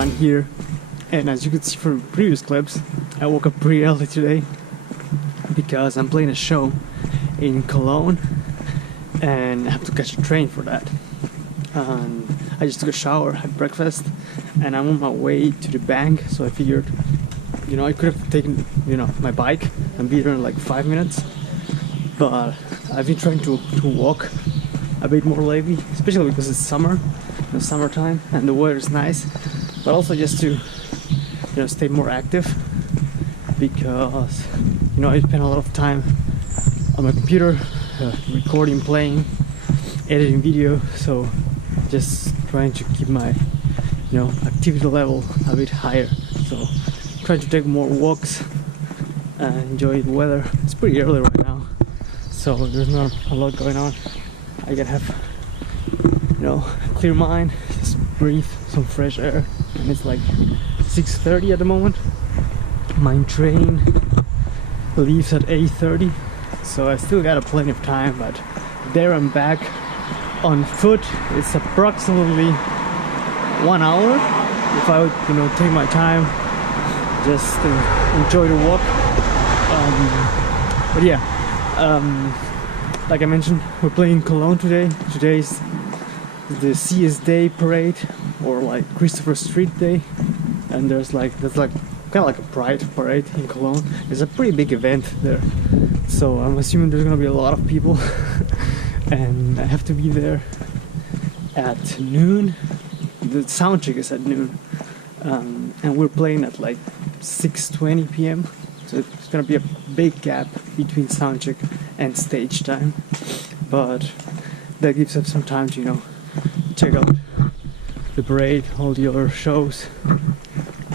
done here, and as you could see from previous clips, I woke up pretty early today because I'm playing a show in Cologne and I have to catch a train for that. And I just took a shower, had breakfast, and I'm on my way to the bank, so I figured, you know, I could have taken, you know, my bike and be there in like 5 minutes, but I've been trying to walk a bit more lately, especially because it's summertime and the weather is nice, but also just to, you know, stay more active, because, you know, I spend a lot of time on my computer, recording, playing, editing video, so just trying to keep my, you know, activity level a bit higher. So trying to take more walks and enjoy the weather. It's pretty early right now, so there's not a lot going on. I can have, you know, a clear mind, just breathe some fresh air, and it's like 6:30 at the moment. My train leaves at 8:30, so I still got plenty of time, but there and back on foot it's approximately 1 hour if I would, you know, take my time, just enjoy the walk. But yeah, like I mentioned, we're playing Cologne today. Today's the CS Day parade, or like Christopher Street Day, and there's like kind of like a pride parade in Cologne. It's a pretty big event there, so I'm assuming there's gonna be a lot of people and I have to be there at noon. The sound check is at noon, and we're playing at like 6:20 p.m. So it's gonna be a big gap between sound check and stage time, but that gives us some time to, you know, check out the parade, all the other shows,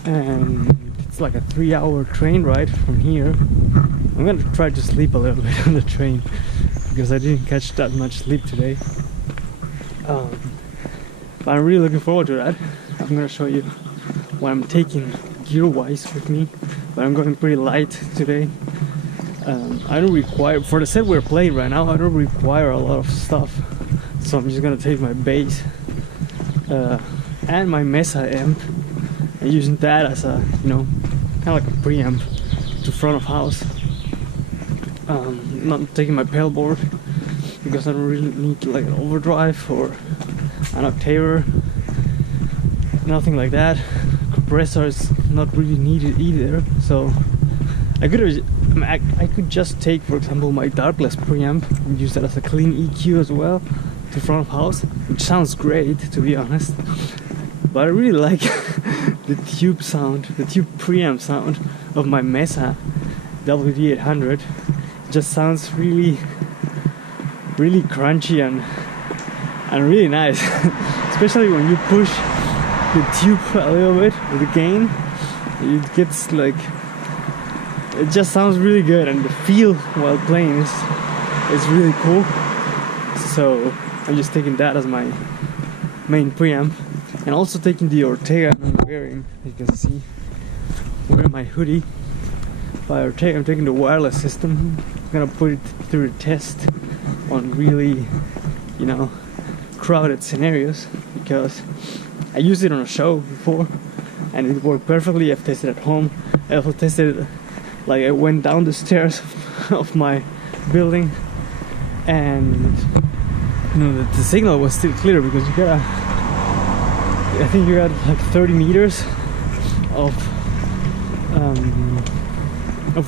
and it's like a 3-hour train ride from here. I'm gonna try to sleep a little bit on the train because I didn't catch that much sleep today. But I'm really looking forward to that. I'm gonna show you what I'm taking gear-wise with me, but I'm going pretty light today. I don't require, for the set we're playing right now, I don't require a lot of stuff, so I'm just gonna take my bass and my Mesa amp and using that as a, you know, kind of like a preamp to front of house. Not taking my pedal board because I don't really need like an overdrive or an octaver, nothing like that. Compressor is not really needed either, so I could just take, for example, my Darkglass preamp and use that as a clean EQ as well to front of house, which sounds great, to be honest. But I really like the tube sound, the tube preamp sound of my Mesa WD800. It just sounds really crunchy and really nice, especially when you push the tube a little bit with the gain. It gets like, it just sounds really good, and the feel while playing is really cool. So I'm just taking that as my main preamp, and also taking the Ortega I'm wearing. You can see, I'm wearing my hoodie by Ortega. I'm taking the wireless system. I'm gonna put it through the test on really, you know, crowded scenarios, because I used it on a show before and it worked perfectly. I've tested at home. I also tested it, like I went down the stairs of my building, and you know, the signal was still clear because you gotta, I think you got like 30 meters of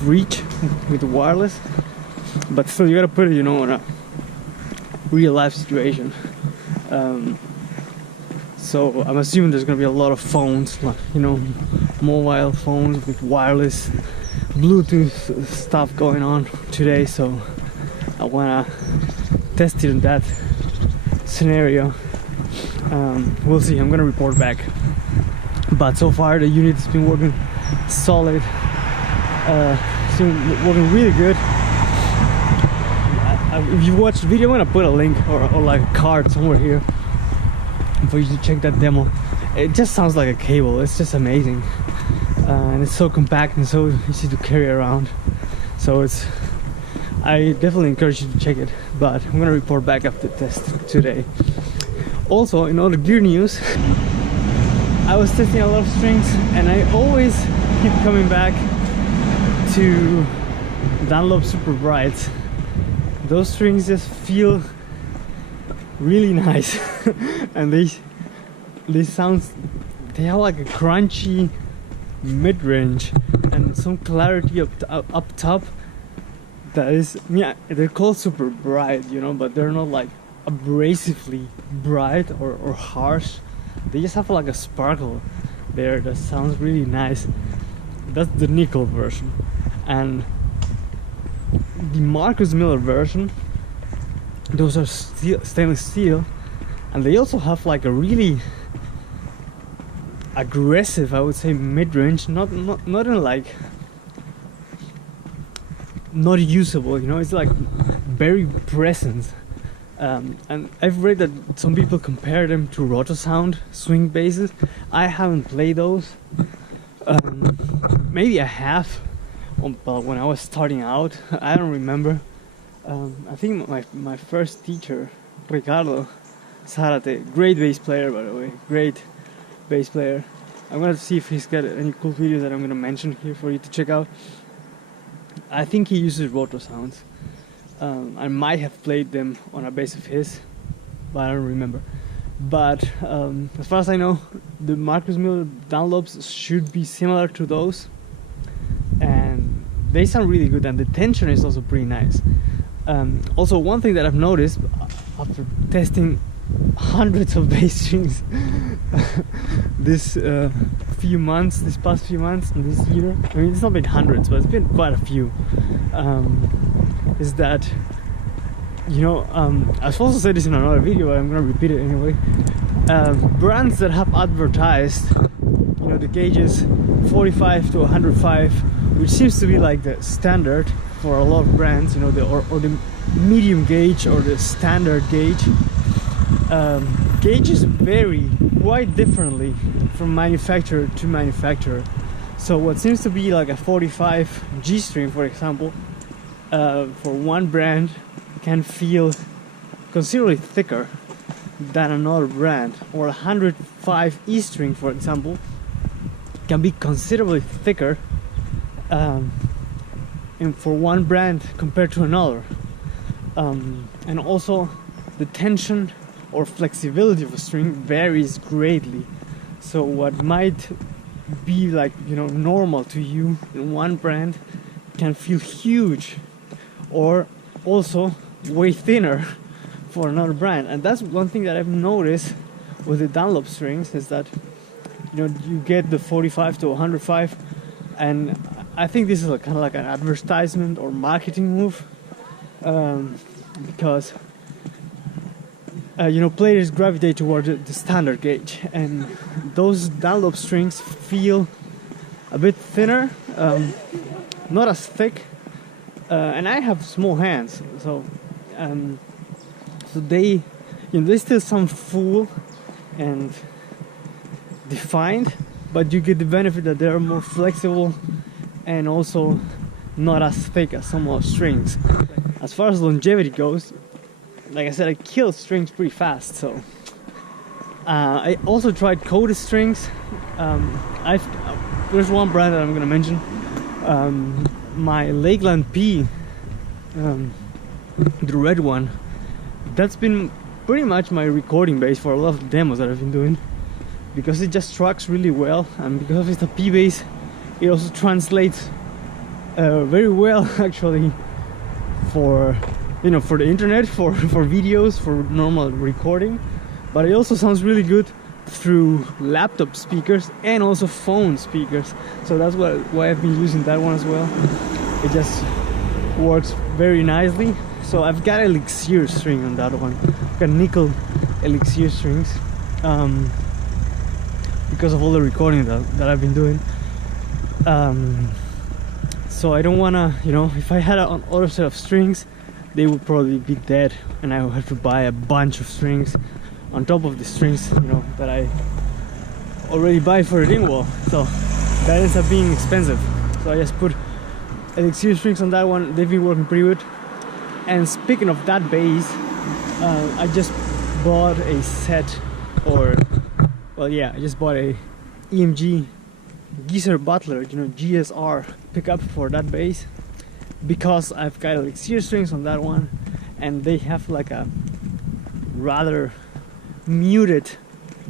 reach with the wireless, but still you gotta put it, you know, on a real life situation. So I'm assuming there's gonna be a lot of phones, like, you know, mobile phones with wireless Bluetooth stuff going on today, so I wanna test it in that scenario. We'll see, I'm gonna report back. But so far the unit's been working solid, it's been working really good. If you watch the video, I'm gonna put a link or like a card somewhere here for you to check that demo. It just sounds like a cable. It's just amazing, and it's so compact and so easy to carry around. So I definitely encourage you to check it, but I'm gonna report back after the test today. Also, in other gear news, I was testing a lot of strings, and I always keep coming back to Dunlop Super Brights. Those strings just feel really nice, and they sound, they have like a crunchy mid-range and some clarity up top. That is, yeah, they're called super bright, you know, but they're not like abrasively bright or harsh. They just have like a sparkle there that sounds really nice. That's the nickel version. And the Marcus Miller version, those are stainless steel, and they also have like a really aggressive, I would say, mid-range, not in like not usable, you know, it's like very present. And I've read that some people compare them to Rotosound swing basses. I haven't played those. Maybe I have, but when I was starting out, I don't remember. I think my first teacher, Ricardo Zarate, great bass player, by the way, great bass player. I'm gonna see if he's got any cool videos that I'm gonna mention here for you to check out. I think he uses Rotosounds. I might have played them on a bass of his, but I don't remember. But as far as I know, the Marcus Miller Dunlops should be similar to those, and they sound really good, and the tension is also pretty nice. Also, one thing that I've noticed after testing hundreds of bass strings this past few months and this year, I mean, it's not been hundreds, but it's been quite a few, is that, you know, I've also said this in another video, but I'm gonna repeat it anyway. Brands that have advertised, you know, the gauges 45 to 105, which seems to be like the standard for a lot of brands, you know, or the medium gauge or the standard gauge. Gauges vary quite differently from manufacturer to manufacturer. So what seems to be like a 45 G string, for example, for one brand can feel considerably thicker than another brand, or a 105 E string, for example, can be considerably thicker for one brand compared to another. And also the tension or flexibility of a string varies greatly. So what might be like, you know, normal to you in one brand can feel huge, or also way thinner for another brand. And that's one thing that I've noticed with the Dunlop strings, is that, you know, you get the 45 to 105, and I think this is kind of like an advertisement or marketing move, because you know, players gravitate toward the standard gauge, and those Dunlop strings feel a bit thinner, not as thick, and I have small hands, so they, you know, they still sound full and defined, but you get the benefit that they're more flexible and also not as thick as some of the strings. As far as longevity goes, like I said, I kill strings pretty fast, so I also tried coated strings. There's one brand that I'm gonna mention, my Lakland P, the red one. That's been pretty much my recording base for a lot of the demos that I've been doing, because it just tracks really well, and because it's a P bass, it also translates very well actually for, you know, for the internet, for videos, for normal recording. But it also sounds really good through laptop speakers and also phone speakers, so that's why I've been using that one as well. It just works very nicely. So I've got elixir string on that one. I've got nickel elixir strings, because of all the recording that I've been doing. So I don't wanna, you know, if I had an other set of strings, they would probably be dead, and I would have to buy a bunch of strings on top of the strings, you know, that I already buy for a Dingwall. So that ends up being expensive. So I just put elixir strings on that one. They've been working pretty good. And speaking of that bass, I just bought a set, or, well, yeah, I just bought a EMG Geezer Butler, you know, GSR pickup for that bass, because I've got like sear strings on that one, and they have like a rather muted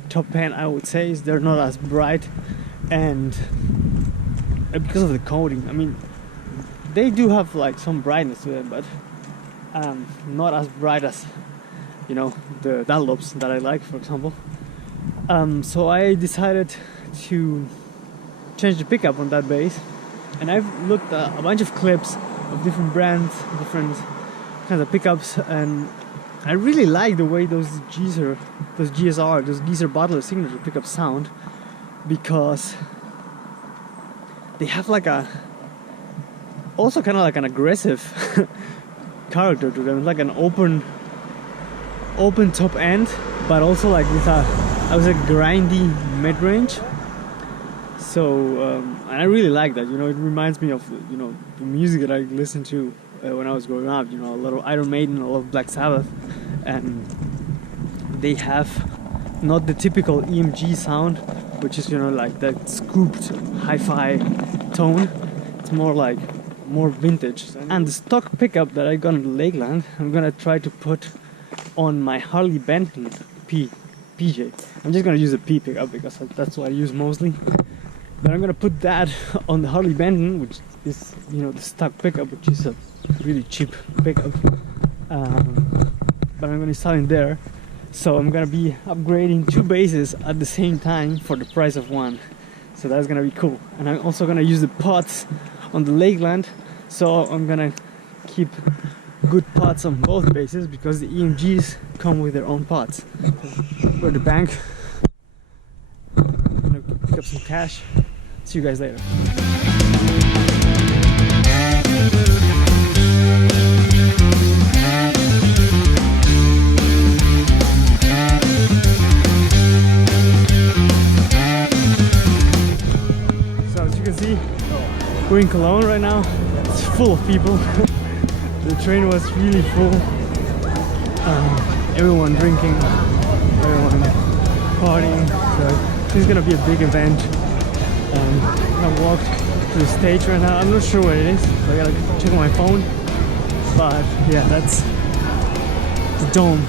top end, I would say. They're not as bright, and because of the coating, I mean, they do have like some brightness to them, but not as bright as, you know, the Dunlops that I like, for example. So I decided to change the pickup on that bass, and I've looked at a bunch of clips of different brands, different kinds of pickups, and I really like the way those Geezer Butler signature pickups sound, because they have like a, also kind of like an aggressive character to them. It's like an open top end, but also like with a, I would say, grindy mid-range. So and I really like that. You know, it reminds me of, you know, the music that I listened to when I was growing up. You know, a lot of Iron Maiden, a lot of Black Sabbath, and they have not the typical EMG sound, which is, you know, like that scooped hi-fi tone. It's more like more vintage. And the stock pickup that I got in the Lakland, I'm gonna try to put on my Harley Benton PJ. I'm just gonna use a P pickup because that's what I use mostly. But I'm gonna put that on the Harley Benton, which is, you know, the stock pickup, which is a really cheap pickup. But I'm gonna install it there. So I'm gonna be upgrading two basses at the same time for the price of one. So that's gonna be cool. And I'm also gonna use the pots on the Lakland. So I'm gonna keep good pots on both basses, because the EMGs come with their own pots. Go to the bank, I'm gonna pick up some cash. See you guys later. So as you can see, we're in Cologne right now. It's full of people. The train was really full. Everyone drinking, everyone partying. So this is gonna be a big event. I'm gonna walk to the stage right now. I'm not sure where it is, so I gotta check on my phone. But yeah, that's the dome.